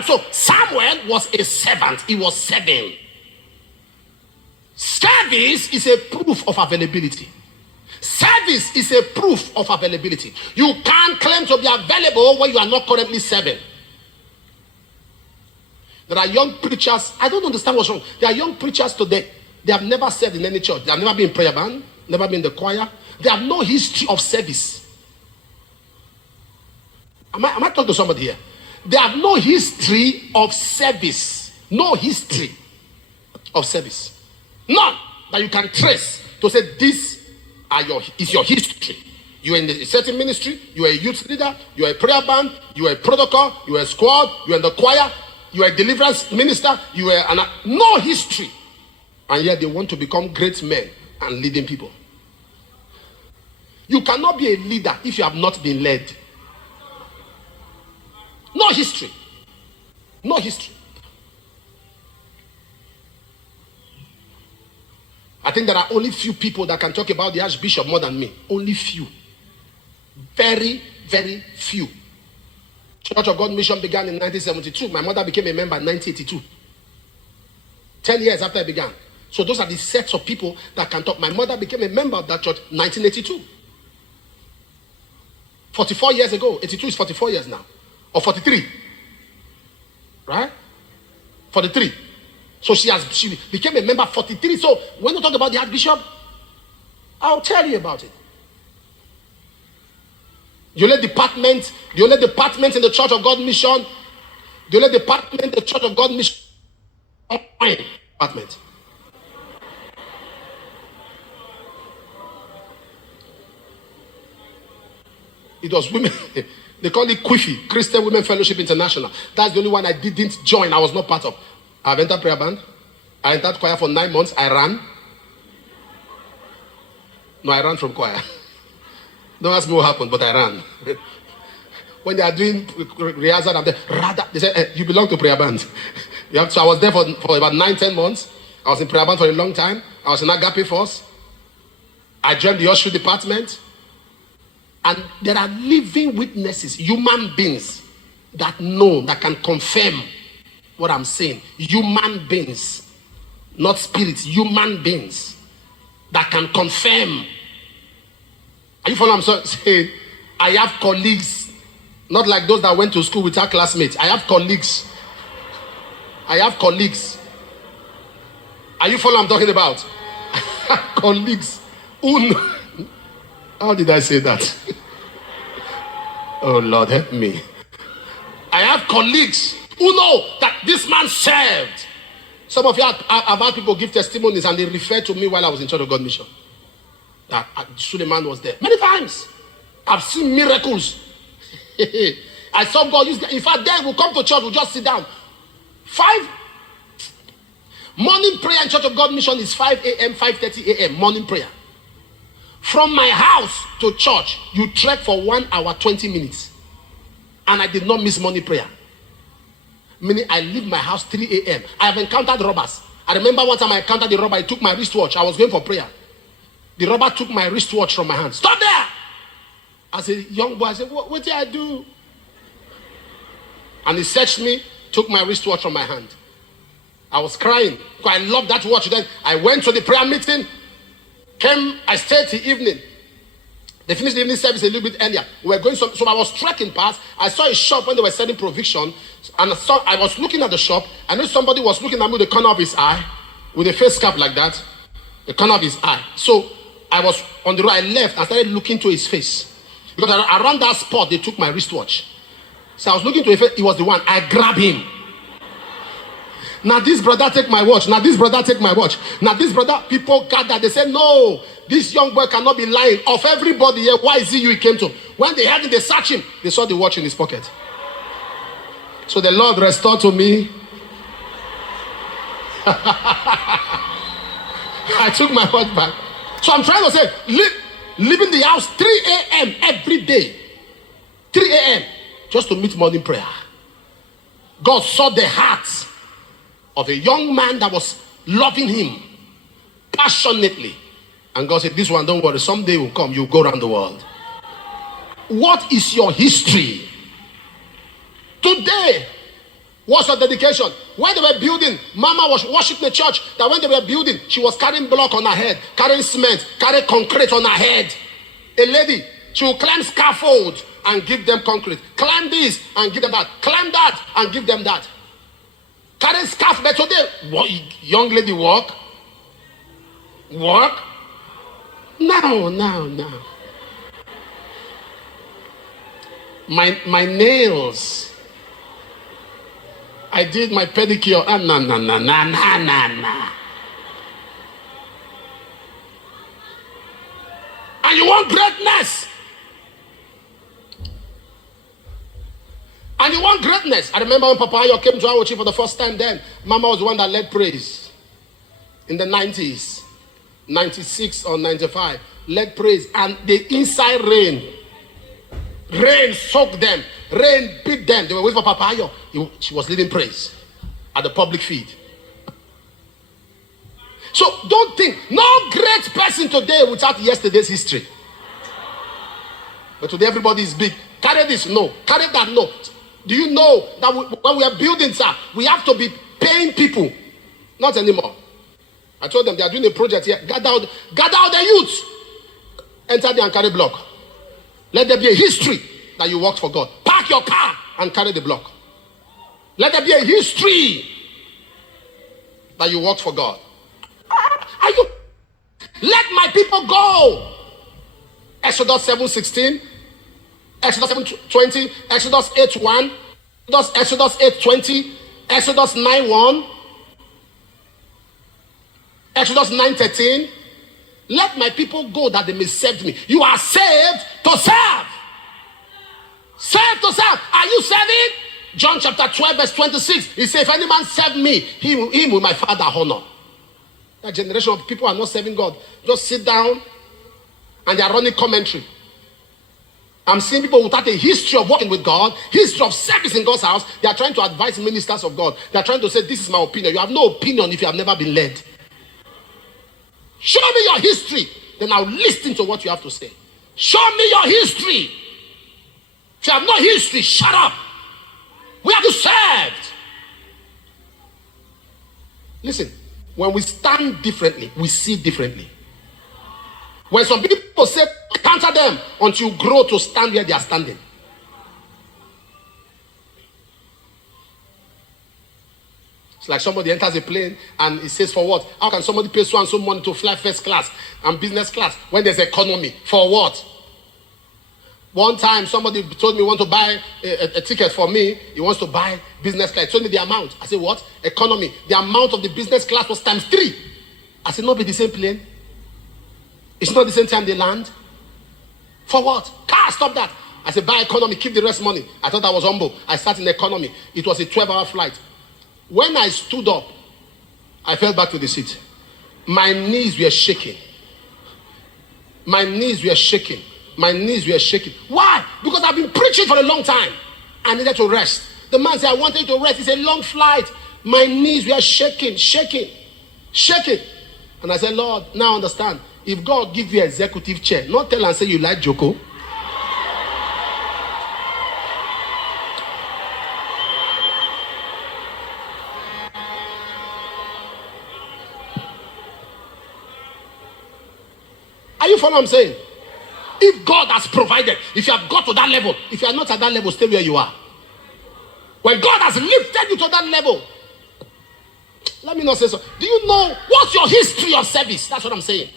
servant. So Samuel was a servant. He was serving. Service is a proof of availability. Service is a proof of availability. You can't claim to be available when you are not currently serving. There are young preachers. I don't understand what's wrong. There are young preachers today. They have never served in any church. They have never been in prayer band, never been in the choir. They have no history of service. Am I talking to somebody here? They have no history of service. No history of service. None that you can trace to say this is your history. You are in a certain ministry. You are a youth leader. You are a prayer band. You are a protocol. You are a squad. You are in the choir. You are a deliverance minister. You are no history. And yet they want to become great men and leading people. You cannot be a leader if you have not been led. No history. No history. I think there are only few people that can talk about the Archbishop more than me. Only few. Very, very few. Church of God Mission began in 1972. My mother became a member in 1982. 10 years after I began. So those are the sets of people that can talk. My mother became a member of that church in 1982. 44 years ago. 82 is 44 years now. Or 43. Right? 43. So she became a member 43. So when you talk about the Archbishop, I'll tell you about it. The only department in the Church of God Mission, the only department in the Church of God Mission, department. It was women. They call it QIFI, Christian Women Fellowship International. That's the only one I didn't join. I was not part of. I've entered prayer band. I entered choir for 9 months. I ran. No, I ran from choir. Don't ask me what happened, but I ran. When they are doing rehearsal, I'm there. Rather, they say, you belong to prayer band. So I was there for about 9-10 months. I was in prayer band for a long time. I was in Agape Force. I joined the usher department. And there are living witnesses, human beings that know, that can confirm what I'm saying. Human beings, not spirits, human beings that can confirm. Are you following what I'm saying? I have colleagues, not like those that went to school with our classmates. I have colleagues. I have colleagues. Are you following what I'm talking about? I have colleagues. How did I say that? Oh Lord, help me. I have colleagues who know that this man served. Some of you have had people give testimonies and they refer to me while I was in Church of God Mission. That Suleman was there. Many times. I've seen miracles. I saw God use. In fact, then we'll come to church, we'll just sit down. Morning prayer in Church of God Mission is 5 a.m., 5:30 a.m. morning prayer. From my house to church, you trek for 1 hour, 20 minutes. And I did not miss morning prayer. Meaning I leave my house 3 a.m. I have encountered robbers. I remember one time I encountered the robber. He took my wristwatch. I was going for prayer. The robber took my wristwatch from my hand. Stop there! As a young boy, I said, what did I do? And he searched me, took my wristwatch from my hand. I was crying because I loved that watch. Then I went to the prayer meeting. I stayed till evening. They finished the evening service a little bit earlier. We were going so I was trekking past. I saw a shop when they were selling provision, and I was looking at the shop. I know somebody was looking at me with the corner of his eye, with a face cap like that, the corner of his eye. So I was on the road. I left and started looking to his face because around that spot they took my wristwatch. So I was looking to his face. He was the one. I grabbed him. Now this brother take my watch. Now this brother take my watch. Now this brother, people gathered. They said, no, this young boy cannot be lying. Of everybody here, why is he came to? When they had him, they searched him. They saw the watch in his pocket. So the Lord restored to me. I took my watch back. So I'm trying to say, leaving the house 3 a.m. every day. 3 a.m. just to meet morning prayer. God saw the heart of a young man that was loving him passionately. And God said, this one, don't worry, someday will come, you'll go around the world. What is your history? Today, What's your dedication? When they were building, Mama was worshiping the church. That when they were building, she was carrying block on her head, carrying cement, carrying concrete on her head. A lady, she will climb scaffold and give them concrete. Climb this and give them that. Climb that and give them that. Carry scaffold. But today, young lady walk. Walk. No. My nails. I did my pedicure. No. And you want greatness. And you want greatness. I remember when Papa Ayo came to our church for the first time then. Mama was the one that led praise. In the 90s. 96 or 95. Led praise. And the inside rain. Rain soaked them. Rain beat them. They were waiting for Papa Ayo. She was leading praise at the public feed. So don't think, no great person today without yesterday's history. But today everybody is big. Carry this, no. Carry that, no. Do you know that when we are building, sir, we have to be paying people? Not anymore. I told them they are doing a project here. Gather out the youth. Enter there and carry block. Let there be a history that you worked for God. Park your car and carry the block. Let there be a history that you worked for God. Are you? Let my people go. Exodus 7:16, Exodus 7:20, Exodus 8:1, Exodus 8:20, Exodus 9:1, Exodus 9:13. Let my people go that they may serve me. You are saved to serve. Saved to serve. Are you serving? John chapter 12 verse 26. He said, if any man serve me, him will my Father honor. That generation of people are not serving God. Just sit down and they are running commentary. I'm seeing people without a history of working with God, history of service in God's house. They are trying to advise ministers of God. They are trying to say, this is my opinion. You have no opinion if you have never been led. Show me your history. Then I'll listen to what you have to say. Show me your history. If you have no history, shut up. We have to serve. Listen, when we stand differently, we see differently. When some people say, counter them until you grow to stand where they are standing. It's like somebody enters a plane and it says, for what? How can somebody pay so and so money to fly first class and business class when there's economy? For what? One time somebody told me he wants to buy a ticket for me. He wants to buy business class. He told me the amount. I said, what? Economy. The amount of the business class was times 3. I said, not be the same plane. It's not the same time they land. For what? Car, stop that. I said, buy economy, keep the rest money. I thought I was humble. I sat in economy. It was a 12-hour flight. When I stood up, I fell back to the seat. My knees were shaking. My knees were shaking. My knees were shaking. Why? Because I've been preaching for a long time. I needed to rest. The man said, I wanted to rest. It's a long flight. My knees were shaking. And I said, Lord, now understand. If God give you executive chair, not tell and say you like Joko. Are you following what I'm saying? If God has provided, if you have got to that level, if you are not at that level, stay where you are. When God has lifted you to that level, let me not say so. Do you know what's your history of service? That's what I'm saying.